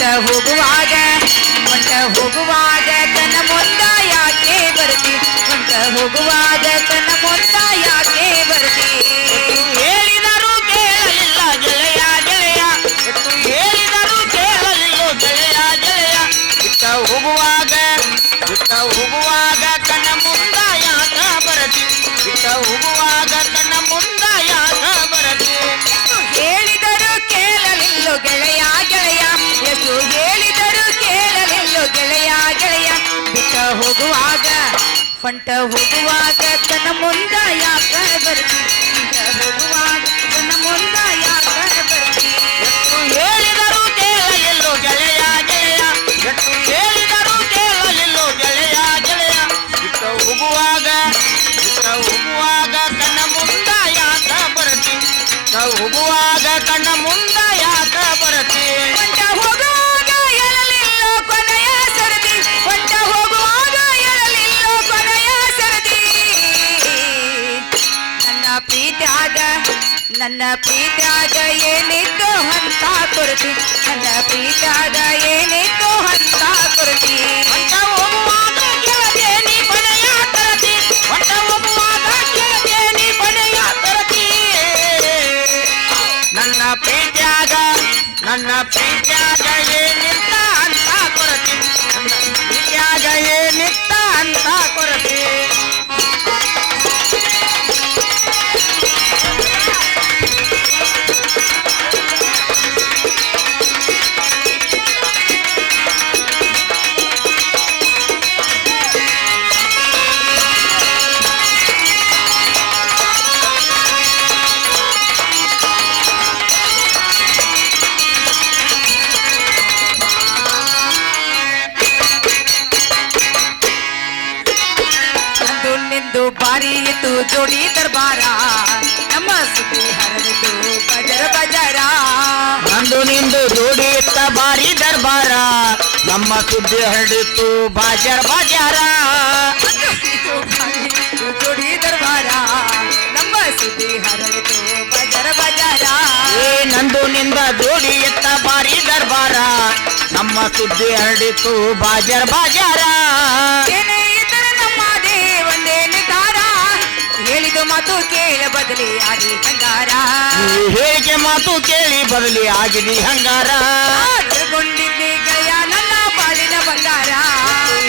ಹೋಗುವಾಗ ಕಣ್ಣ ಮುಂದ ಯಾಕೆ ಬರ್ತಿ ಹೊಂಟ ಹೋಗುವಾಗ ಕಣ್ಣ ಮುಂದ ಯಾಕೆ ಬರ್ತಿ ಹೇಳಿದರು ಕೇಳಲಿಲ್ಲ ಗೆಳೆಯ ಗೆಳೆಯ ಎಷ್ಟು ಹೇಳಿದರು ಕೇಳಲಿಲ್ಲ ಗೆಳೆಯ ಗೆಳೆಯ ಬಿಟ್ಟ ಹೋಗುವಾಗ ಕಣ್ಣ ಮುಂದ ಯಾಕ ಬರತಿ ಬಿಟ್ಟ ಹೋಗುವಾಗ ಕಣ್ಣ ಮುಂದ ಯಾಕ ಬರತಿ ಹೇಳಿದರು ಕೇಳಲಿಲ್ಲ ಗೆಳೆಯ ಗೆಳೆಯ ಎಷ್ಟು ಹೇಳಿದರು ಕೇಳಲಿಲ್ಲ ಗೆಳೆಯ ಗೆಳೆಯ ಬಿಟ್ಟ ಹೋಗುವಾಗ ಕಣ್ಣ ಮುಂದ ಯಾಕ ಬರ್ತಿ ಬಿಟ್ಟ ಹೋಗುವಾಗ ಕಣ್ಣ ಮುಂದ ಯಾಕ ಬರ್ತಿ ಎಷ್ಟು ಹೇಳಿದರು ಕೇಳಲಿಲ್ಲ ಗೆಳೆಯ ಗೆಳೆಯ ಎಷ್ಟು ಹೇಳಿದರು ಕೇಳಲಿಲ್ಲ ಗೆಳೆಯ ಗೆಳೆಯ ಬಿಟ್ಟ ಹೋಗುವಾಗ ಕಣ್ಣ ಮುಂದ ಯಾಕ ಬರತಿ ಹೋಗುವಾಗ ಕಣ್ಣ ಮುಂದ ಯಾಕ ಬರತಿ ಹೊಂಟ ಹೋಗುವಾಗ ಎಳಲಿಲ್ಲ ಕೊನೆಯ ಸರದಿ ಹೊಂಟ ಹೋಗುವಾಗ ಎಳಲಿಲ್ಲ ಕೊನೆಯ ಸರದಿ ನನ್ನ ಪ್ರೀತ್ಯಾಗ ಏನಿತ್ತು ಅಂತ ಕೊರತಿ ನನ್ನ ಪ್ರೀತ್ಯಾಗ ಏನಿತ್ತು ಅಂತ ಕೊರತಿ ಹೊಂಟ ಹೋಗುವಾಗ ಕೇಳದೆ ನೀ ಬನೆಯ ತರತಿ ಹೊಂಟ ಹೋಗುವಾಗ ಕೇಳದೆ ನೀ ಬನೆಯ ತರತಿ ನನ್ನ ಪ್ರೀತ್ಯಾಗ ಏನಿತ್ತ ಅಂತ ಕೊರತಿ ನನ್ನ ಪ್ರೀತ್ಯಾಗ ಏನಿತ್ತ ಅಂತ ಕೊರತಿ ಬಾರಿ ಇತ್ತು ಜೋಡಿ ದರ್ಬಾರ ನಮ್ಮ ಸುದ್ದಿ ಹರಡಿತು ಬಜರ ಬಜಾರ ನಂದು ನಿಂದು ಜೋಡಿ ಇತ್ತ ಬಾರಿ ದರ್ಬಾರ ನಮ್ಮ ಸುದ್ದಿ ಹರಡಿತು ಬಾಜಾರ ಬಾಜಾರ ಜೋಡಿ ದರ್ಬಾರ ನಮ್ಮ ಸುದ್ದಿ ಹರಡಿತು ಬಜರ ಬಜಾರ ನಂದು ನಿಂದ ಜೋಡಿ ಎತ್ತ ಬಾರಿ ದರ್ಬಾರ ನಮ್ಮ ಸುದ್ದಿ ಹರಡಿತು ಬಾಜಾರ ಬಾಜಾರ ಏನೇ ಇದ್ದರೆ ನಮ್ಮದೇ ಒಂದೇ ನಿರ್ಧಾರ ಹೇಳಿದ ಮಾತು ಕೇಳ ಬದಲಿ ಆಗಿ ಹಂಗಾರ ಹೇಳಿಕೆ ಮಾತು ಕೇಳಿ ಬದಲಿ ಆಗಿದೆ ಹಂಗಾರ ತಿಳ್ಕೊಂಡಿದ್ದೆ ಗೆಳೆಯ ನನ್ನ ಬಾಳಿನ ಬಂಗಾರ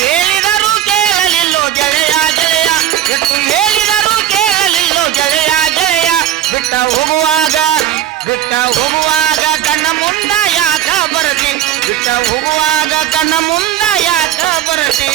ಹೇಳಿದರು ಕೇಳಲಿಲ್ಲೋ ಗೆಳೆಯ ಗೆಳೆಯ ಎಷ್ಟು ಹೇಳಿದರು ಕೇಳಲಿಲ್ಲೋ ಗೆಳೆಯ ಗೆಳೆಯ ಬಿಟ್ಟ ಹೋಗುವಾಗ ಕಣ್ಣ ಮುಂದ ಯಾಕ ಬರತಿ ಬಿಟ್ಟ ಹೋಗುವಾಗ ಕಣ್ಣ ಮುಂದ ಯಾಕ ಬರತಿ